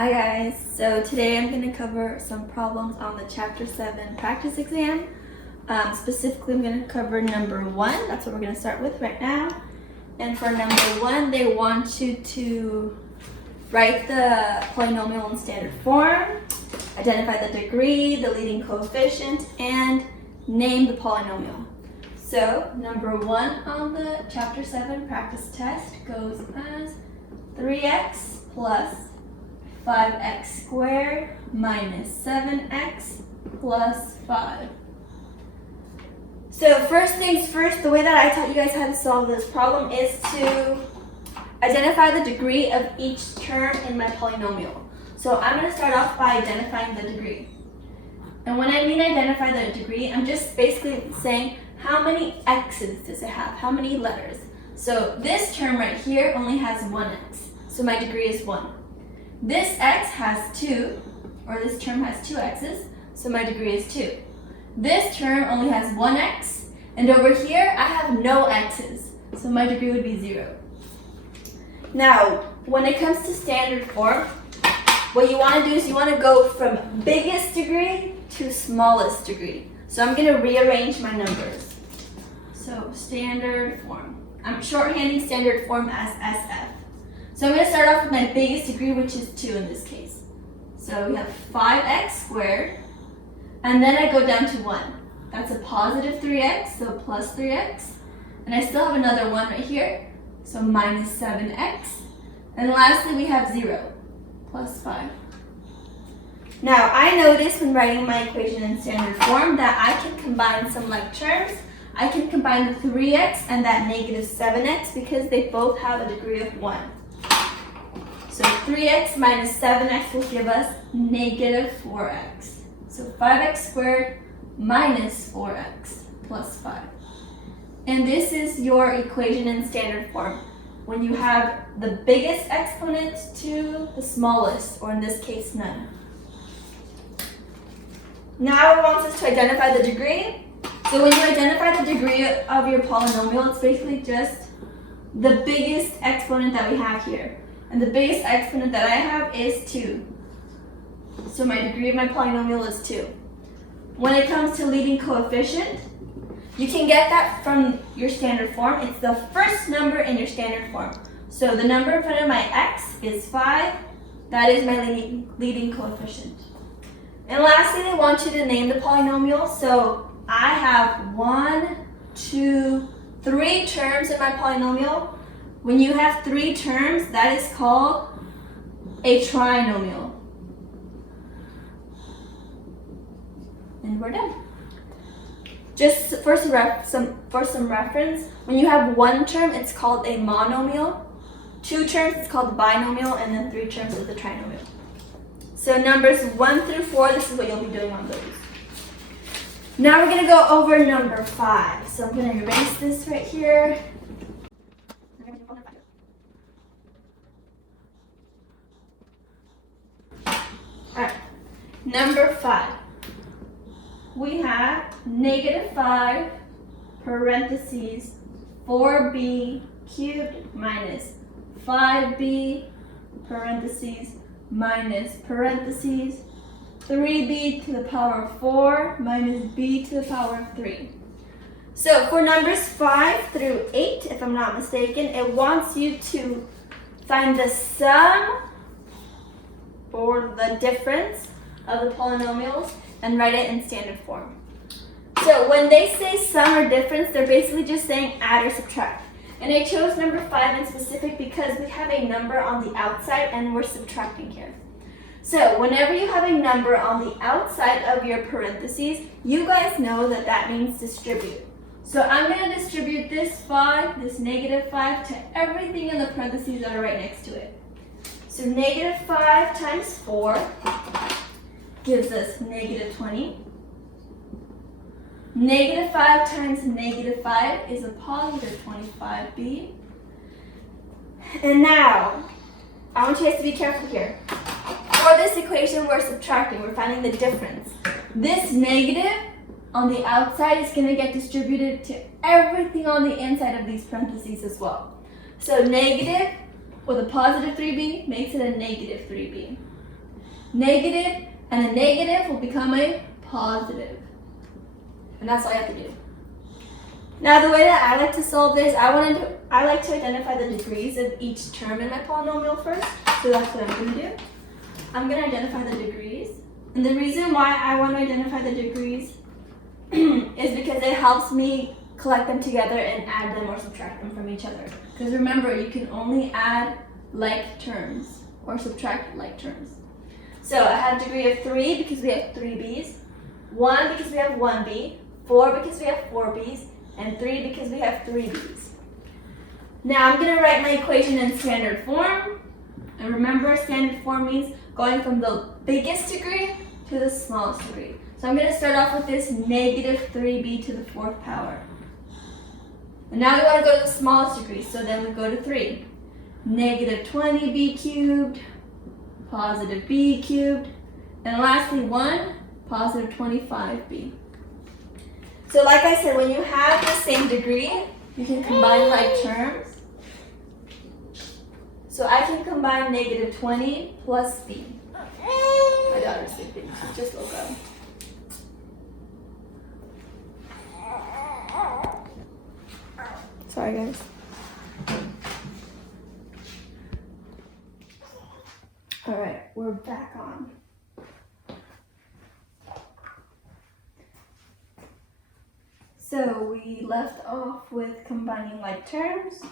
Hi guys, so today I'm going to cover some problems on the Chapter 7 practice exam. Specifically, I'm going to cover number 1, that's what we're going to start with right now. And for number 1, they want you to write the polynomial in standard form, identify the degree, the leading coefficient, and name the polynomial. So number 1 on the Chapter 7 practice test goes as 3x plus 5x squared minus 7x plus 5. So first things first, the way that I taught you guys how to solve this problem is to identify the degree of each term in my polynomial. So I'm going to start off by identifying the degree. And when I mean identify the degree, I'm just basically saying how many x's does it have, how many letters. So this term right here only has one x, so my degree is 1. This x has 2, or this term has 2 x's, so my degree is 2. This term only has 1 x, and over here I have no x's, so my degree would be 0. Now, when it comes to standard form, what you want to do is you want to go from biggest degree to smallest degree. So I'm going to rearrange my numbers. So standard form. I'm shorthanding standard form as SF. So I'm going to start off with my biggest degree, which is 2 in this case. So we have 5x squared, and then I go down to 1. That's a positive 3x, so plus 3x. And I still have another 1 right here, so minus 7x. And lastly, we have 0, plus 5. Now, I noticed when writing my equation in standard form that I can combine some like terms. I can combine the 3x and that negative 7x because they both have a degree of 1. So 3x minus 7x will give us negative 4x. So 5x squared minus 4x plus 5. And this is your equation in standard form, when you have the biggest exponent to the smallest, or in this case, none. Now it wants us to identify the degree. So when you identify the degree of your polynomial, it's basically just the biggest exponent that we have here. And the biggest exponent that I have is 2. So my degree of my polynomial is 2. When it comes to leading coefficient, you can get that from your standard form. It's the first number in your standard form. So the number in front of my x is 5. That is my leading coefficient. And lastly, they want you to name the polynomial. So I have 1, 2, 3 terms in my polynomial. When you have 3 terms, that is called a trinomial. And we're done. Just for some reference, when you have 1 term, it's called a monomial. 2 terms, it's called a binomial, and then 3 terms is a trinomial. So numbers 1 through 4, this is what you'll be doing on those. Now we're going to go over number 5. So I'm going to erase this right here. Alright, number 5. We have negative 5 parentheses 4b cubed minus 5b parentheses minus parentheses 3b to the power of 4 minus b to the power of 3. So for numbers 5 through 8, if I'm not mistaken, it wants you to find the sum or the difference of the polynomials and write it in standard form. So when they say sum or difference, they're basically just saying add or subtract. And I chose number 5 in specific because we have a number on the outside and we're subtracting here. So whenever you have a number on the outside of your parentheses, you guys know that that means distribute. So I'm going to distribute this 5, this negative 5, to everything in the parentheses that are right next to it. So negative 5 times 4 gives us negative 20. Negative 5 times negative 5 is a positive 25b. And now, I want you guys to be careful here. For this equation, we're subtracting. We're finding the difference. This negative on the outside is going to get distributed to everything on the inside of these parentheses as well. So negative with a positive 3b makes it a negative 3b. negative, and a negative will become a positive. And that's all you have to do. Now the way that I like to solve this, I like to identify the degrees of each term in my polynomial first. So that's what I'm going to do. I'm going to identify the degrees. And the reason why I want to identify the degrees is because it helps me collect them together and add them or subtract them from each other. Because remember, you can only add like terms or subtract like terms. So I have a degree of 3 because we have 3 b's, 1 because we have 1 b, 4 because we have 4 b's, and 3 because we have 3 b's. Now I'm going to write my equation in standard form. And remember, standard form means going from the biggest degree to the smallest degree. So I'm going to start off with this negative 3b to the 4th power. And now we want to go to the smallest degree, so then we go to 3. Negative 20b cubed, positive b cubed, and lastly 1, positive 25b. So like I said, when you have the same degree, you can combine like terms. So I can combine negative 20 plus b. My daughter's sleeping, she just woke up. Sorry guys. Alright, we're back on. So we left off with combining like terms.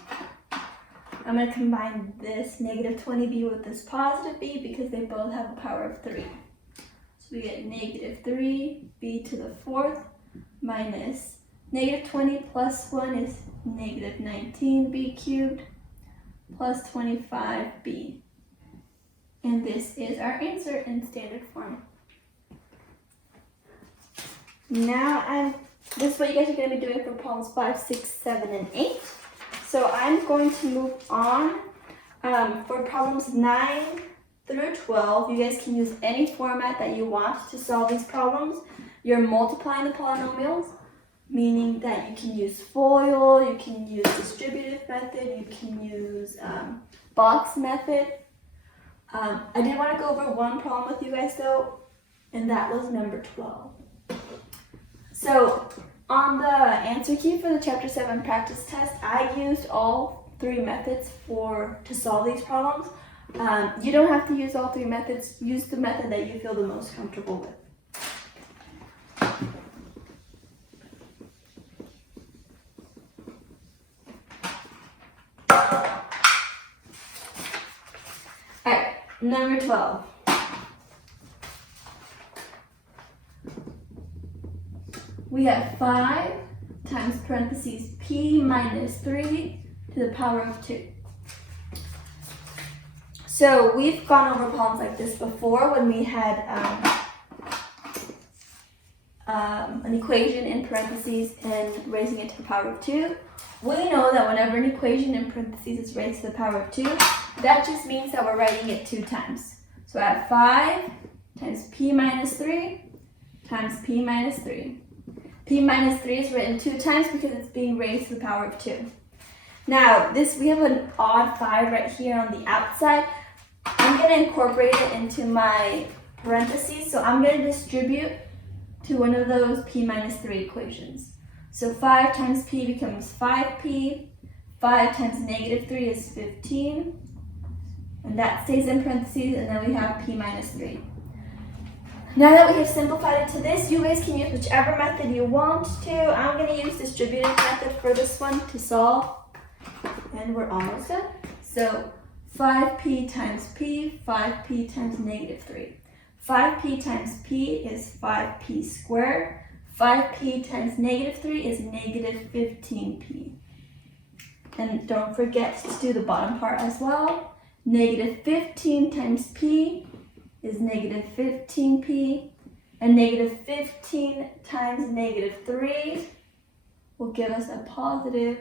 I'm going to combine this negative 20b with this positive b because they both have a power of 3. So we get negative 3b to the 4th minus negative 20 plus 1 is negative 19b cubed plus 25b. And this is our answer in standard form. Now this is what you guys are going to be doing for problems 5, 6, 7, and 8. So I'm going to move on. For problems 9 through 12, you guys can use any format that you want to solve these problems. You're multiplying the polynomials, meaning that you can use FOIL, you can use distributive method, you can use box method. I did want to go over one problem with you guys though, and that was number 12. So on the answer key for the chapter 7 practice test, I used all 3 methods to solve these problems. You don't have to use all 3 methods. Use the method that you feel the most comfortable with. Alright, number 12. We have 5 times parentheses p minus 3 to the power of 2. So we've gone over problems like this before when we had an equation in parentheses and raising it to the power of 2. We know that whenever an equation in parentheses is raised to the power of 2, that just means that we're writing it 2 times. So I have 5 times p minus 3 times p minus 3. P minus 3 is written 2 times because it's being raised to the power of 2. Now, we have an odd 5 right here on the outside. I'm going to incorporate it into my parentheses. So I'm going to distribute to one of those p minus 3 equations. So 5 times p becomes 5p. 5 times negative 3 is 15. And that stays in parentheses, and then we have p minus 3. Now that we have simplified it to this, you guys can use whichever method you want to. I'm going to use distributive method for this one to solve. And we're almost done. So 5p times p, 5p times negative 3. 5p times p is 5p squared. 5p times negative 3 is negative 15p. And don't forget to do the bottom part as well. Negative 15 times p is negative 15p, and negative 15 times negative 3 will give us a positive.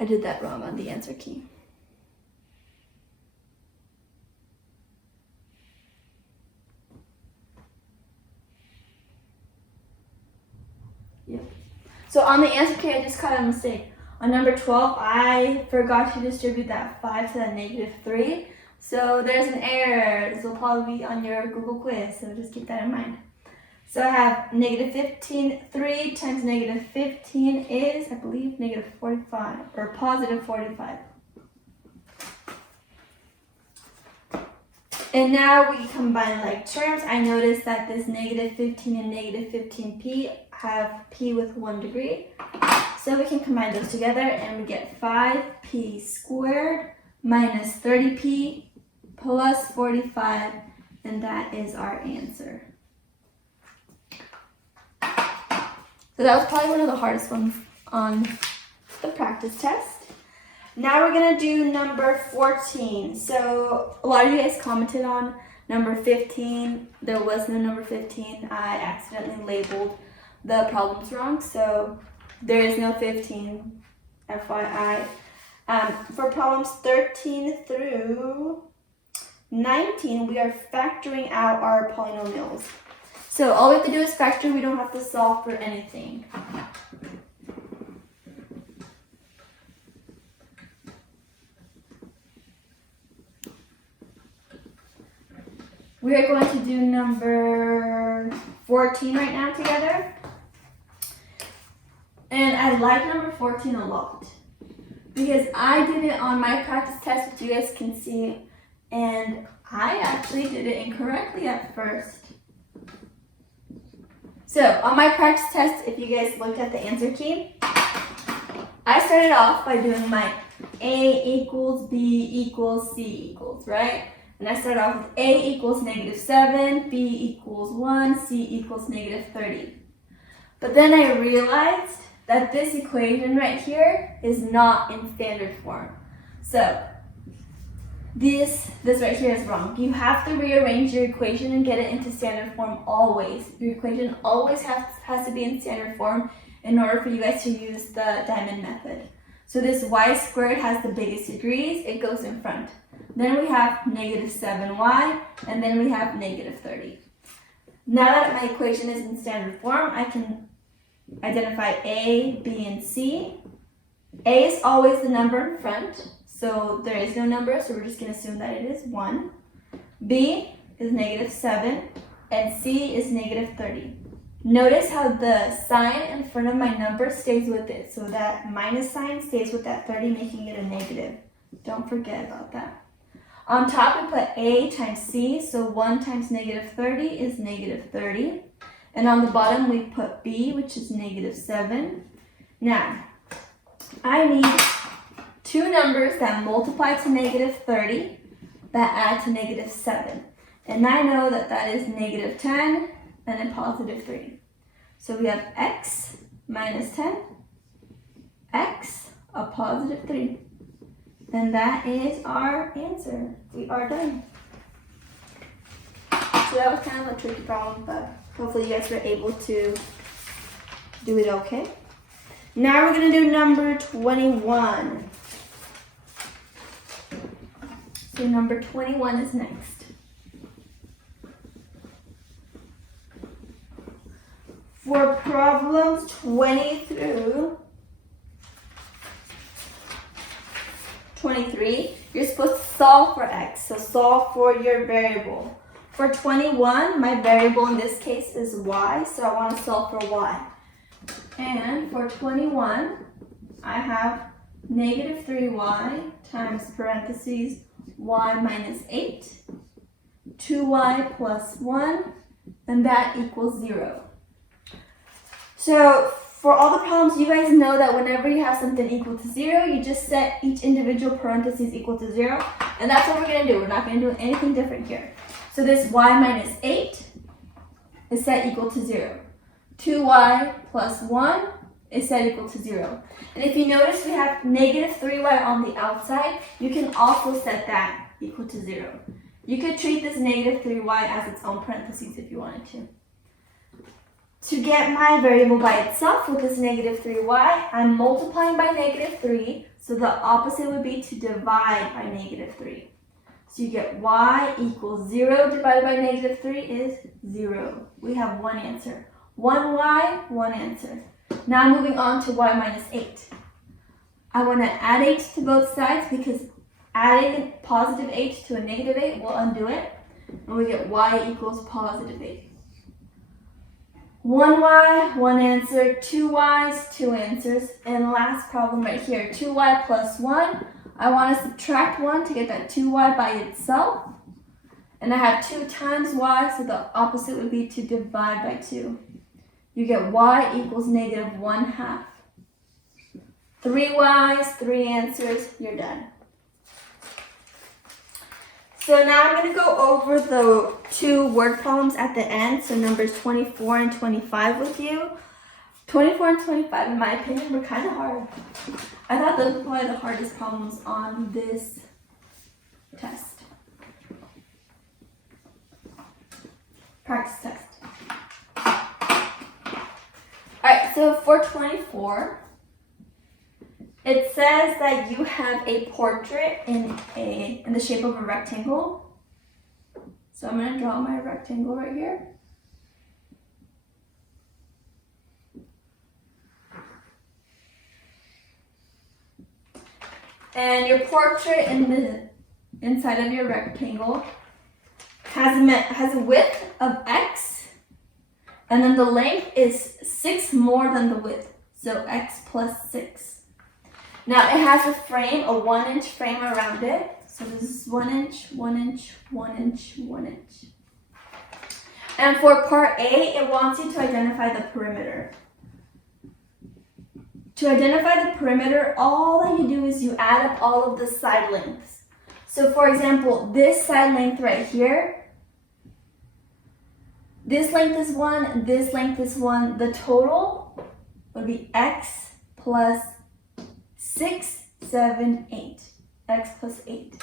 I did that wrong on the answer key. Yep. So on the answer key, I just caught a mistake. On number 12, I forgot to distribute that 5 to that negative 3. So there's an error. This will probably be on your Google quiz, so just keep that in mind. So I have negative 15, 3 times negative 15 is, I believe, negative 45, or positive 45. And now we combine like terms. I noticed that this negative 15 and negative 15p have p with 1 degree. So we can combine those together and we get 5p squared minus 30p plus 45, and that is our answer. So that was probably one of the hardest ones on the practice test. Now we're gonna do number 14. So a lot of you guys commented on number 15. There was no number 15. I accidentally labeled the problems wrong, so there is no 15, FYI. For problems 13 through 19, we are factoring out our polynomials. So all we have to do is factor. We don't have to solve for anything. We are going to do number 14 right now together. And I like number 14 a lot because I did it on my practice test, which you guys can see, and I actually did it incorrectly at first. So on my practice test, if you guys looked at the answer key, I started off by doing my A equals B equals C equals, right? And I started off with A equals negative 7, B equals 1, C equals negative 30. But then I realized that this equation right here is not in standard form. So this right here is wrong. You have to rearrange your equation and get it into standard form always. Your equation always has to be in standard form in order for you guys to use the diamond method. So this y squared has the biggest degrees, it goes in front. Then we have negative 7y, and then we have negative 30. Now that my equation is in standard form, I can identify A, B, and C. A is always the number in front, so there is no number, so we're just going to assume that it is 1. B is negative 7, and C is negative 30. Notice how the sign in front of my number stays with it, so that minus sign stays with that 30, making it a negative. Don't forget about that. On top, we put A times C, so 1 times negative 30 is negative 30. And on the bottom, we put B, which is negative 7. Now, I need two numbers that multiply to negative 30 that add to negative 7. And I know that that is negative 10 and then positive 3. So we have x minus 10, x, a positive 3. And that is our answer. We are done. So that was kind of a tricky problem, but hopefully you guys were able to do it okay. Now we're going to do number 21. So number 21 is next. For problems 20 through 23, you're supposed to solve for x, so solve for your variable. For 21, my variable in this case is y, so I want to solve for y. And for 21, I have negative 3y times parentheses y minus 8, 2y plus 1, and that equals 0. So for all the problems, you guys know that whenever you have something equal to 0, you just set each individual parentheses equal to 0. And that's what we're going to do. We're not going to do anything different here. So this y minus 8 is set equal to 0. 2y plus 1 is set equal to 0. And if you notice, we have negative 3y on the outside. You can also set that equal to 0. You could treat this negative 3y as its own parentheses if you wanted to. To get my variable by itself with this negative 3y, I'm multiplying by negative 3, so the opposite would be to divide by negative 3. So you get y equals 0 divided by negative 3 is 0. We have one answer. 1y, one answer. Now moving on to y minus 8. I want to add 8 to both sides because Adding positive 8 to a negative 8 will undo it, and we get y equals positive 8. 1y, one answer, 2y's, two answers, and last problem right here, 2y plus 1. I want to subtract 1 to get that 2y by itself, and I have 2 times y, so the opposite would be to divide by 2. You get y equals negative 1/2. 3 y's, 3 answers, you're done. So now I'm going to go over the 2 word problems at the end, so numbers 24 and 25 with you. 24 and 25, in my opinion, were kind of hard. I thought those were probably the hardest problems on this test. Practice test. Alright, so for 24, it says that you have a portrait in the shape of a rectangle. So I'm going to draw my rectangle right here. And your portrait in the inside of your rectangle has a width of x, and then the length is 6 more than the width, so x plus 6. Now it has a frame, a 1-inch frame around it. So this is 1 inch, 1 inch, 1 inch, 1 inch. And for part A, it wants you to identify the perimeter. To identify the perimeter, all that you do is you add up all of the side lengths. So for example, this side length right here, this length is 1, this length is 1. The total would be x plus 6, 7, 8. X plus 8.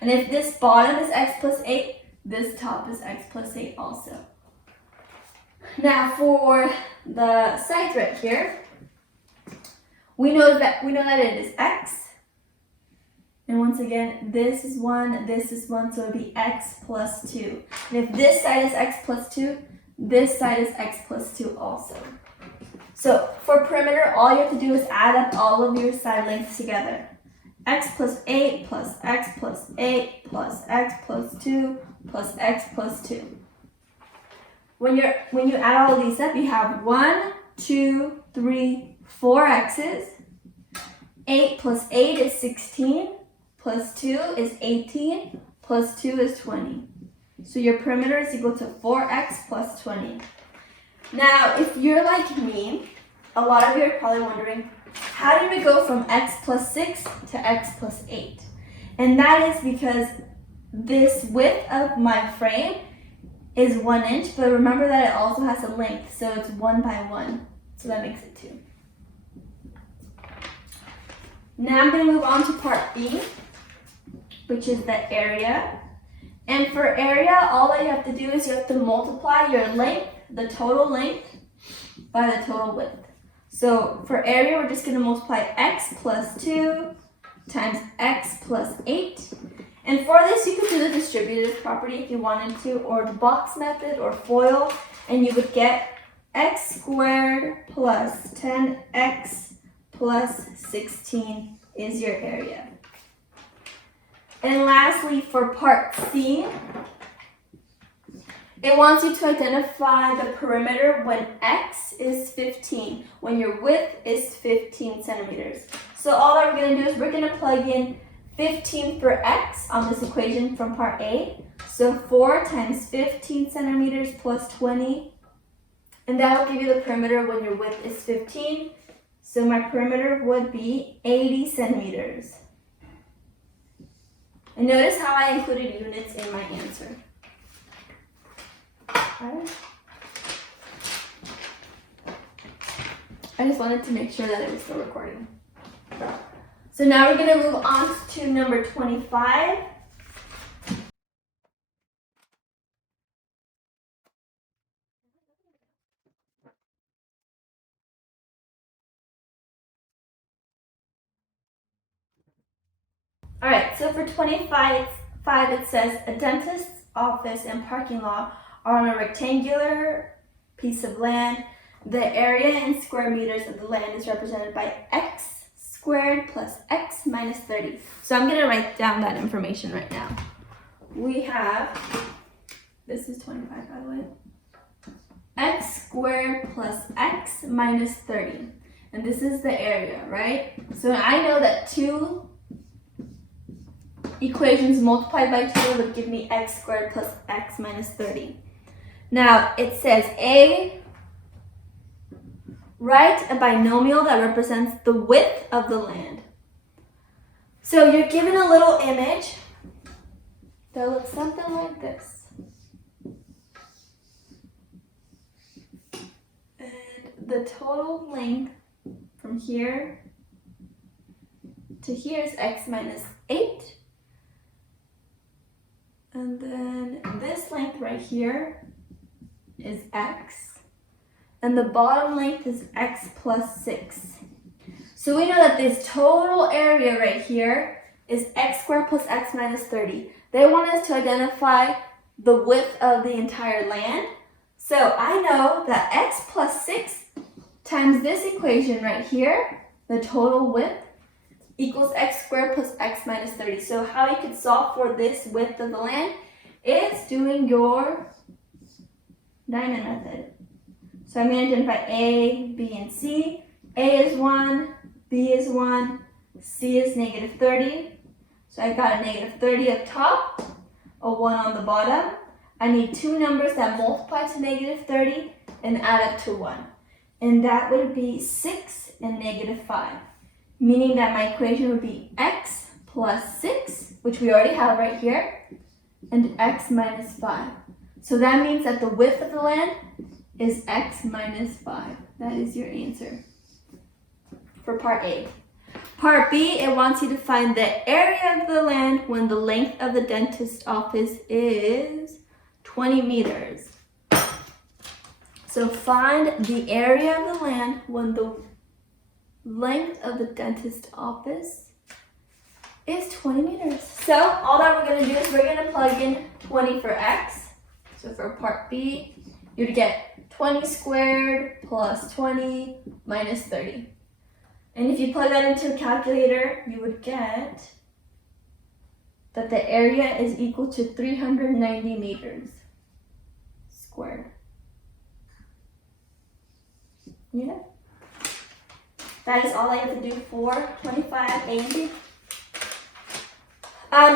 And if this bottom is x plus 8, this top is x plus 8 also. Now for the sides right here, we know that it is x. And once again, this is 1, so it would be x plus 2. And if this side is x plus 2, this side is x plus 2 also. So for perimeter, all you have to do is add up all of your side lengths together. X plus 8 plus x plus 8 plus x plus 2 plus x plus 2. When you add all of these up, you have 1, 2, 3, 4 x's. 8 plus 8 is 16, plus 2 is 18, plus 2 is 20. So your perimeter is equal to 4x plus 20. Now, if you're like me, a lot of you are probably wondering, how did we go from x plus 6 to x plus 8? And that is because this width of my frame is 1 inch, but remember that it also has a length, so it's 1 by 1. So that makes it 2. Now I'm going to move on to part B, which is the area. And for area, all that you have to do is you have to multiply your length, the total length, by the total width. So for area, we're just going to multiply x plus 2 times x plus 8. And for this, you could do the distributive property if you wanted to, or the box method, or FOIL, and you would get x squared plus 10x plus 16 is your area. And lastly, for part C, it wants you to identify the perimeter when x is 15, when your width is 15 centimeters. So all that we're going to do is we're going to plug in 15 for x on this equation from part A. So 4 times 15 centimeters plus 20. And that will give you the perimeter when your width is 15. So my perimeter would be 80 centimeters. And notice how I included units in my answer. I just wanted to make sure that it was still recording. So now we're going to move on to number 25. All right, so for 25, it says a dentist's office and parking lot are on a rectangular piece of land. The area in square meters of the land is represented by x squared plus x minus 30. So I'm gonna write down that information right now. We have, this is 25 by the way, x squared plus x minus 30. And this is the area, right? So I know that 2 equations multiplied by 2 would give me x squared plus x minus 30. Now it says A, write a binomial that represents the width of the land. So you're given a little image that looks something like this. And the total length from here to here is x minus 8. And then this length right here is x. And the bottom length is x plus 6. So we know that this total area right here is x squared plus x minus 30. They want us to identify the width of the entire land. So I know that x plus 6 times this equation right here, the total width, equals x squared plus x minus 30. So how you could solve for this width of the land is doing your diamond method. So I'm going to identify A, B, and C. A is 1, B is 1, C is negative 30. So I got a negative 30 up top, a 1 on the bottom. I need 2 numbers that multiply to negative 30 and add up to 1. And that would be 6 and negative 5. Meaning that my equation would be x plus 6, which we already have right here, and x minus 5. So that means that the width of the land is x minus 5. That is your answer for part A. Part B, it wants you to find the area of the land when the length of the dentist office is 20 meters. So find the area of the land when the length of the dentist office is 20 meters. So all that we're going to do is we're going to plug in 20 for x. So for part B, you'd get 20 squared plus 20 minus 30. And if you plug that into a calculator, you would get that the area is equal to 390 meters squared. Yeah. That is all I have to do for 25 A and B.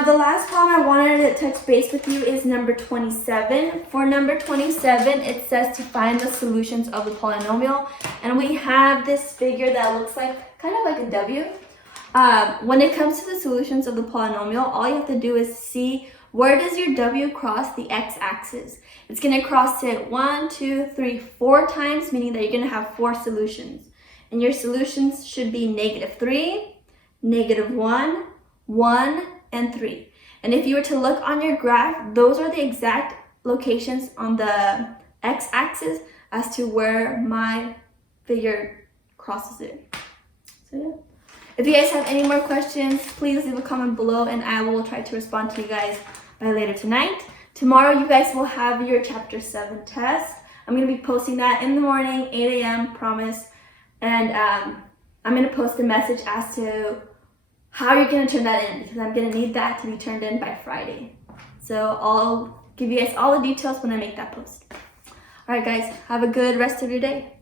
The last problem I wanted to touch base with you is number 27. For number 27, it says to find the solutions of the polynomial. And we have this figure that looks like kind of like a W. When it comes to the solutions of the polynomial, all you have to do is see where does your W cross the x-axis. It's going to cross it 1, 2, 3, 4 times, meaning that you're going to have 4 solutions. And your solutions should be -3, -1, 1, and 3. And if you were to look on your graph, those are the exact locations on the x-axis as to where my figure crosses it. So yeah. If you guys have any more questions, please leave a comment below and I will try to respond to you guys by later tonight. Tomorrow you guys will have your chapter 7 test. I'm going to be posting that in the morning, 8 a.m., promise. And I'm going to post a message as to how you're going to turn that in, because I'm going to need that to be turned in by Friday. So I'll give you guys all the details when I make that post. Alright guys, have a good rest of your day.